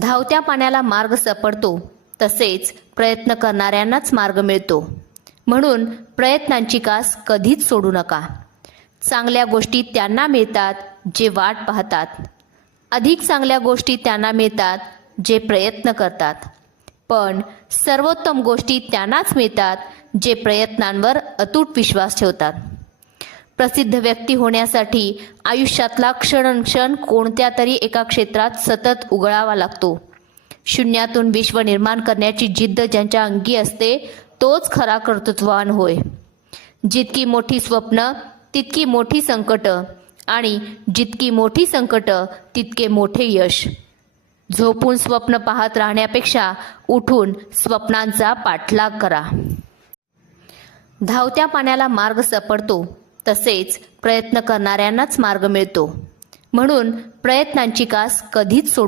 धावत्या पाण्याला मार्ग सापडतो तसेच प्रयत्न करणाऱ्यांनाच मार्ग मिळतो. म्हणून प्रयत्नांची कास कधीच सोडू नका. चांगल्या गोष्टी त्यांना मिळतात जे वाट पाहतात. अधिक चांगल्या गोष्टी त्यांना मिळतात जे प्रयत्न करतात. पण सर्वोत्तम गोष्टी त्यांनाच मिळतात जे प्रयत्नांवर अतूट विश्वास ठेवतात. प्रसिद्ध व्यक्ती होण्यासाठी आयुष्यातला क्षण कोणत्या तरी एका क्षेत्रात सतत उघडावा लागतो. शून्यातून विश्व निर्माण करण्याची जिद्द ज्यांच्या अंगी असते तोच खरा कर्तृत्ववान होय. जितकी मोठी स्वप्न तितकी मोठी संकट आणि जितकी मोठी संकट तितके मोठे यश. झोपून स्वप्न पाहत राहण्यापेक्षा उठून स्वप्नांचा पाठलाग करा. धावत्या पाण्याला मार्ग सापडतो तसेच प्रयत्न करणाऱ्यांनाच मार्ग मिळतो. म्हणून प्रयत्नांची कास कधीच सोडू